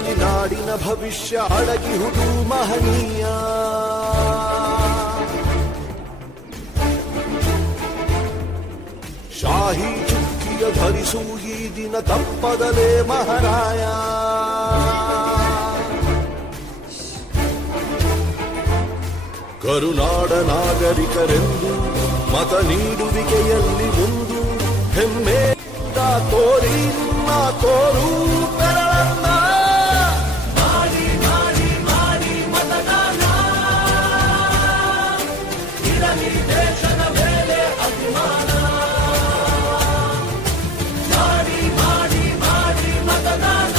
ಮನದಲ್ಲಿ ನಾಡಿನ ಭವಿಷ್ಯ ಅಡಗಿಹುದು ಮಹನೀಯ. ಶಾಹಿ ಚುಕ್ಕಿಯ ಧರಿಸು ಈ ದಿನ ತಪ್ಪದಲೇ ಮಹಾರಾಯ. ಕರುನಾಡ ನಾಗರಿಕರೆಂದು ಮತ ನೀಡುವಿಕೆಯಲ್ಲಿ ಮುಂದು ಹೆಮ್ಮೆಯಿಂದ ತೋರಿ ನಿಮ್ಮ ತೋರು ಬೆರಳನ್ನ. ಮಾಡಿ ಮಾಡಿ ಮಾಡಿ ಮತದಾನ, ಇರಲಿ ದೇಶದ ಮೇಲೆ ಅಭಿಮಾನ. ಮಾಡಿ ಮಾಡಿ ಮಾಡಿ ಮತದಾನ,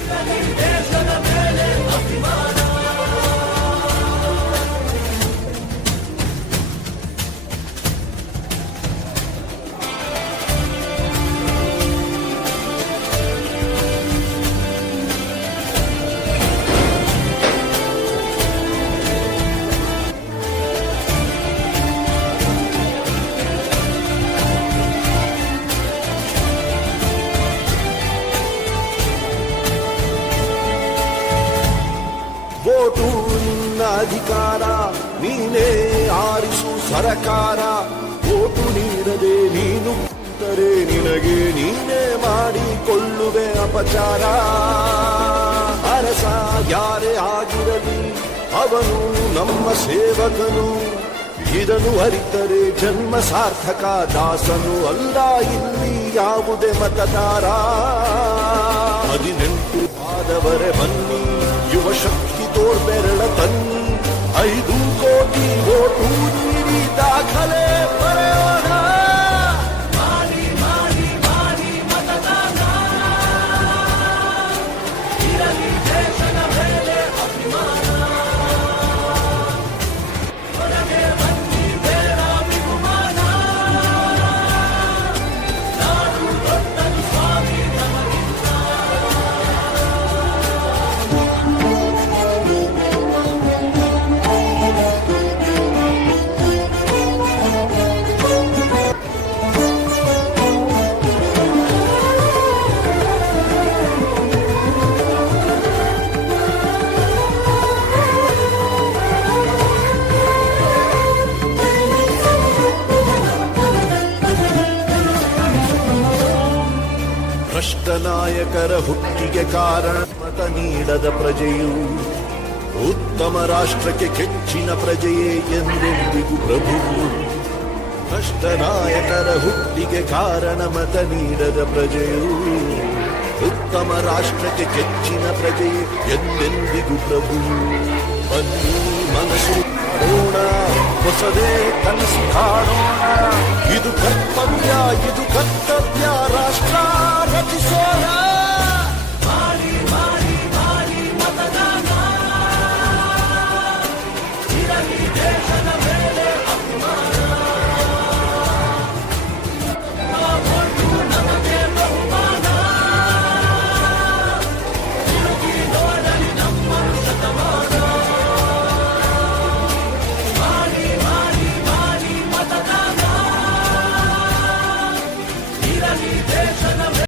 ಇರಲಿ ದೇಶದ ಮೇಲೆ ಅಭಿಮಾನ. ವೋಟು ನಿನ್ನ ಅಧಿಕಾರ, ನೀನೇ ಆರಿಸು ಸರಕಾರ. ವೋಟು ನೀಡದೆ ನೀನು ಕೂತರೆ ನಿನಗೆ ನೀನೇ ಮಾಡಿಕೊಳ್ಳುವೆ ಅಪಚಾರ. ಅರಸ ಯಾರೇ ಆಗಿರಲಿ ಅವನು ನಮ್ಮ ಸೇವಕನು, ಇದನ್ನು ಅರಿತರೆ ಜನ್ಮ ಸಾರ್ಥಕ. ದಾಸನು ಅಲ್ಲ ಇಲ್ಲಿ ಯಾವುದೇ ಮತದಾರ. 18 ಆದವರೆ ಬನ್ನಿ, ಯುವ ಶಕ್ತಿ ತೋರ್ಬೆರಳ ತನ್ನಿ. 5 ಕೋಟಿ ವೋಟು ನೀಡಿ ದಾಖಲೆ ಬರೆಯೋಣ. ಮಾಡಿ ಮಾಡಿ ಮಾಡಿ ಮತದಾನ, ಇರಲಿ ದೇಶದ ಮೇಲೆ ಅಭಿಮಾನ. ಹೊರಗೆ ಬನ್ನಿ ಬೇಡ ವಿಗುಮಾನ, ನಾಡು ದೊಡ್ಡದು ಸ್ವಾಮಿ ನಮಗಿಂತ. ಭ್ರಷ್ಟ ನಾಯಕರ ಹುಟ್ಟಿಗೆ ಕಾರಣ ಮತ ನೀಡದ ಪ್ರಜೆಯು. ಉತ್ತಮ ರಾಷ್ಟ್ರಕ್ಕೆ ಕೆಚ್ಚಿನ ಪ್ರಜೆಯೇ ಎಂದೆಂದಿಗೂ ಪ್ರಭುವು. ಭ್ರಷ್ಟ ನಾಯಕರ ಹುಟ್ಟಿಗೆ ಕಾರಣ ಮತ ನೀಡದ ಪ್ರಜೆಯು. ಉತ್ತಮ ರಾಷ್ಟ್ರಕ್ಕೆ ಕೆಚ್ಚಿನ ಪ್ರಜೆಯೇ ಎಂದೆಂದಿಗೂ ಪ್ರಭುವು. ಬನ್ನಿ ಮನಸ್ಸು ಮಾಡೋಣ, ಹೊಸದೇ ಕನಸು ಕಾಣೋಣ. ಇದು ಕರ್ತವ್ಯ, ಇದು ಕರ್ತವ್ಯ, ರಾಷ್ಟ್ರ ರಚಿಸೋಣ. ಮಾಡಿ ಮಾಡಿ ಮಾಡಿ ಮತದಾನ, ಇರಲಿ ದೇಶದ ಮೇಲೆ ಅಭಿಮಾನ. ವೋಟು ನಮಗೆ ಬಹುಮಾನ, ತಿರುಗಿ ನೋಡಲಿ ನಮ್ಮ ಶತಮಾನ. ಮಾಡಿ ಮಾಡಿ ಮಾಡಿ ಮತದಾನ, ಇರಲಿ ದೇಶ